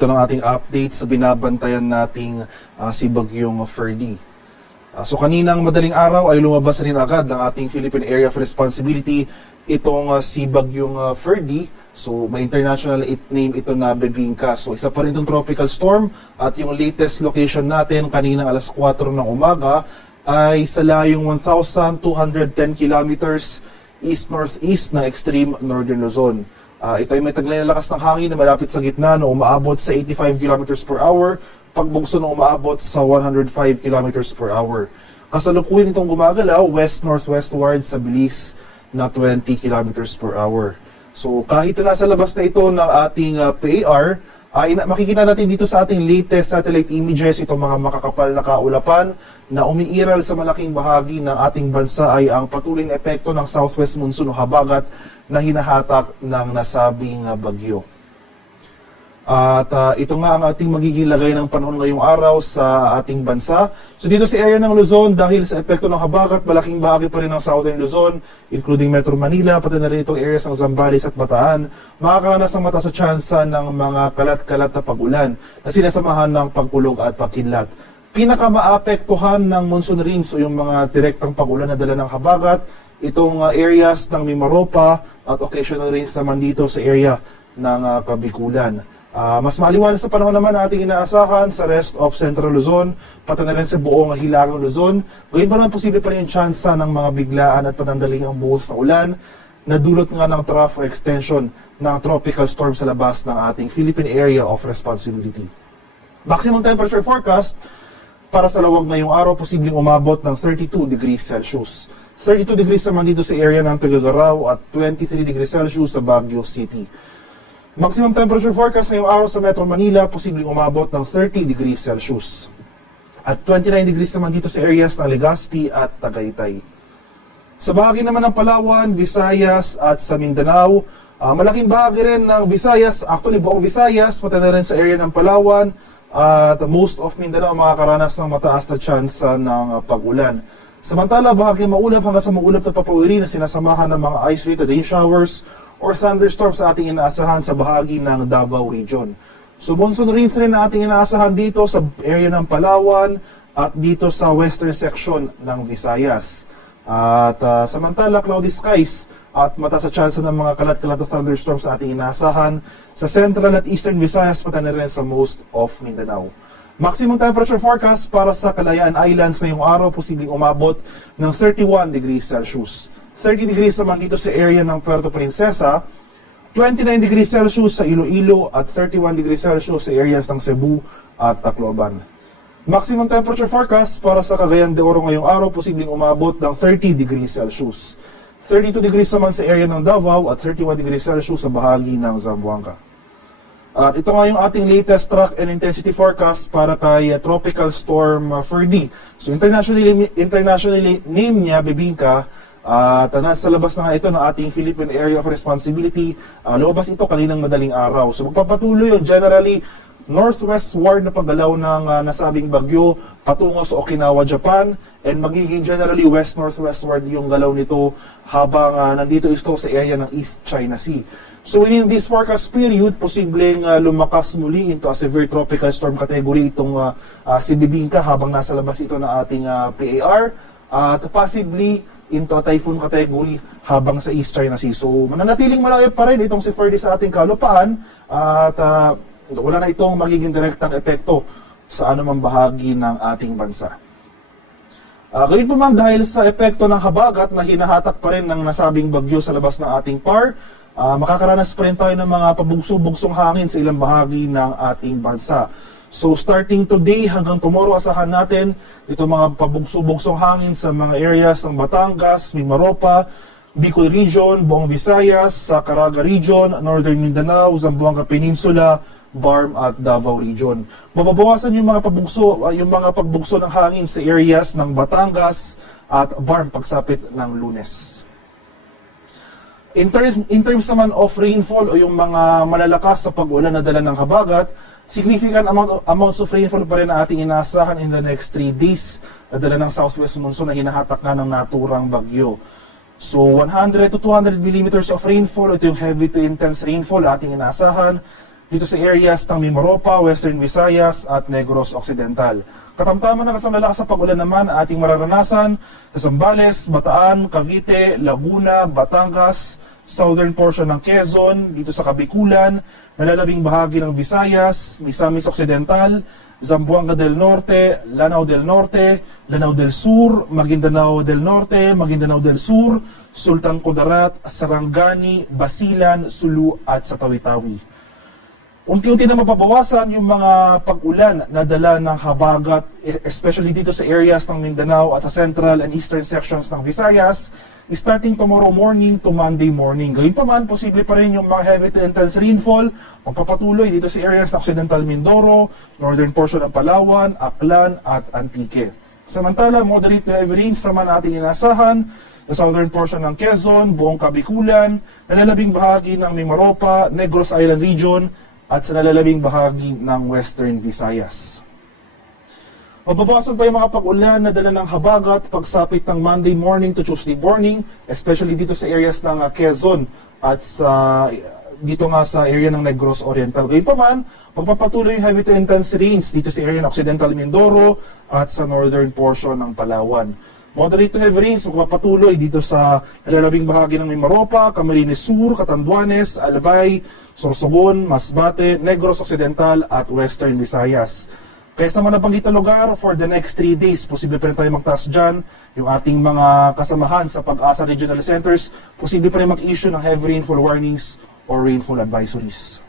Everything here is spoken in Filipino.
Ito ng ating update sa binabantayan nating si Bagyong Ferdy. So kaninang madaling araw ay lumabas rin agad ng ating Philippine Area of Responsibility itong si Bagyong Ferdy. So may international name ito na Bebingka. So isa pa rin itong tropical storm at yung latest location natin kaninang alas 4 ng umaga ay sa layong 1,210 kilometers east-northeast ng extreme northern Luzon. Ito ay may taglay na lakas ng hangin na malapit sa gitna na umaabot sa 85 km per hour, pagbugso na umaabot sa 105 km per hour. Kasalukuyan itong gumagalaw west-northwestward sa bilis na 20 km per hour. So kahit na nasa labas na ito ng ating PAR, makikita natin dito sa ating latest satellite images itong mga makakapal na kaulapan na umiiral sa malaking bahagi ng ating bansa ay ang patuloy na epekto ng southwest monsoon o habagat na hinahatak ng nasabing bagyo. At ito nga ang ating magiging lagay ng panahon ngayong araw sa ating bansa. So dito sa area ng Luzon, dahil sa epekto ng habagat, malaking bahagi pa rin ng southern Luzon, including Metro Manila, pati na rin itong areas ng Zambales at Bataan, makakaranas ng mataas na tsansa ng mga kalat-kalat na pag-ulan na sinasamahan ng pagkulog at pagkidlat. Pinakamaapektuhan ng monsoon rains o yung mga direktang pag-ulan na dala ng habagat, itong areas ng Mimaropa at occasional rains naman dito sa area ng Kabikulan. Mas maliwanag sa panahon naman ating inaasahan sa rest of Central Luzon, pati na rin sa buong hilagang Luzon. Gayun pa naman posible pa rin yung tsansa ng mga biglaan at panandaling ang buhos na ulan na dulot nga ng trough o extension ng tropical storm sa labas ng ating Philippine Area of Responsibility. Maximum temperature forecast para sa lawag ngayong araw, posibleng umabot ng 32 degrees Celsius. 32 degrees naman dito sa area ng Tuguegarao at 23 degrees Celsius sa Baguio City. Maximum temperature forecast ngayong araw sa Metro Manila, posibleng umabot ng 30 degrees Celsius. At 29 degrees naman dito sa areas ng Legazpi at Tagaytay. Sa bahagi naman ng Palawan, Visayas at sa Mindanao, malaking bahagi rin ng Visayas, actually buong Visayas, pati na rin sa area ng Palawan, at most of Mindanao makakaranas ng mataas na tsansa ng pag-ulan. Samantala, bahagi maulap hanggang sa maulap na papawiri na sinasamahan ng mga isolated rain showers or thunderstorms sa ating inaasahan sa bahagi ng Davao Region. So monsoon rains rin na ating inaasahan dito sa area ng Palawan at dito sa western section ng Visayas. At samantala, cloudy skies at mataas na tsansa ng mga kalat-kalat na thunderstorms sa ating inaasahan sa central at eastern Visayas pati na rin sa most of Mindanao. Maximum temperature forecast para sa Kalayaan Islands ngayong araw, posibleng umabot ng 31 degrees Celsius. 30 degrees naman dito sa area ng Puerto Princesa, 29 degrees Celsius sa Iloilo at 31 degrees Celsius sa areas ng Cebu at Tacloban. Maximum temperature forecast para sa Cagayan de Oro ngayong araw, posibleng umabot ng 30 degrees Celsius. 32 degrees naman sa area ng Davao at 31 degrees Celsius sa bahagi ng Zamboanga. At ito nga yung ating latest track and intensity forecast para kay Tropical Storm Ferdy. So internationally name niya, Bebingka, at nasa labas na nga ito ng ating Philippine Area of Responsibility. Lumabas ito kaninang madaling araw. So magpapatuloy yung generally northwestward na paggalaw ng nasabing bagyo patungo sa Okinawa, Japan, and magiging generally west-northwestward yung galaw nito habang nandito ito sa area ng East China Sea. So within this forecast period, posibleng lumakas muli into a severe tropical storm category itong si Bebingka habang nasa labas ito ng ating PAR at possibly into a typhoon category habang sa East China Sea. So mananatiling malayo pa rin itong si Ferdy sa ating kalupaan at wala na itong magiging direktang epekto sa anumang bahagi ng ating bansa. Gayun po ma'am, dahil sa epekto ng habagat na hinahatak pa rin ng nasabing bagyo sa labas ng ating PAR, makakaranas pa rin tayo ng mga pabugso-bugsong hangin sa ilang bahagi ng ating bansa. So starting today hanggang tomorrow, asahan natin itong mga pabugso-bugsong hangin sa mga areas ng Batangas, Mimaropa, Bicol Region, buong Visayas, sa Caraga Region, Northern Mindanao, Zamboanga Peninsula, Barm at Davao Region. Mababawasan yung mga pagbugso ng hangin sa areas ng Batangas at Barm pagsapit ng Lunes. In terms naman of rainfall o yung mga malalakas sa pag-ulan na dala ng habagat, significant amounts of rainfall pa rin na ating inaasahan in the next 3 days na dala ng southwest monsoon na hinahatak nga ng naturang bagyo. So 100 to 200 millimeters of rainfall, ito yung heavy to intense rainfall ating inaasahan. dito sa areas ng Mimaropa, Western Visayas at Negros Occidental. Katamtaman ng kasang lalakas sa pag-ulan naman ang ating mararanasan sa Zambales, Bataan, Cavite, Laguna, Batangas, southern portion ng Quezon, dito sa Kabikulan, nalalabing bahagi ng Visayas, Misamis Occidental, Zamboanga del Norte, Lanao del Norte, Lanao del Sur, Maguindanao del Norte, Maguindanao del Sur, Sultan Kudarat, Sarangani, Basilan, Sulu at sa Tawi-Tawi. Unti-unti na mapabawasan yung mga pag-ulan na dala ng habagat, especially dito sa areas ng Mindanao at sa central and eastern sections ng Visayas, starting tomorrow morning to Monday morning. Gayunpaman, posible pa rin yung mga heavy to intense rainfall, magpapatuloy dito sa areas ng Occidental Mindoro, northern portion ng Palawan, Aklan at Antique. Samantala, moderate to heavy rains naman ating inasahan sa southern portion ng Quezon, buong Kabikulan, nalalabing bahagi ng Mimaropa, Negros Island Region, at sa nalalabing bahagi ng Western Visayas. Mababawasan pa yung mga pag-ulan na dala ng habagat pagsapit ng Monday morning to Tuesday morning, especially dito sa areas ng Quezon at dito nga sa area ng Negros Oriental. Gayunpaman, magpapatuloy yung heavy to intense rains dito sa area ng Occidental Mindoro at sa northern portion ng Palawan. Moderate to heavy rains magpapatuloy dito sa nalalabing bahagi ng Mimaropa, Camarines Sur, Catanduanes, Albay, Sorsogon, Masbate, Negros Occidental at Western Visayas. Kaya sa mga nabanggit na lugar, for the next 3 days, posible pa rin tayo magtaas dyan. Yung ating mga kasamahan sa Pag-asa Regional Centers, posible pa rin mag-issue ng heavy rainfall warnings or rainfall advisories.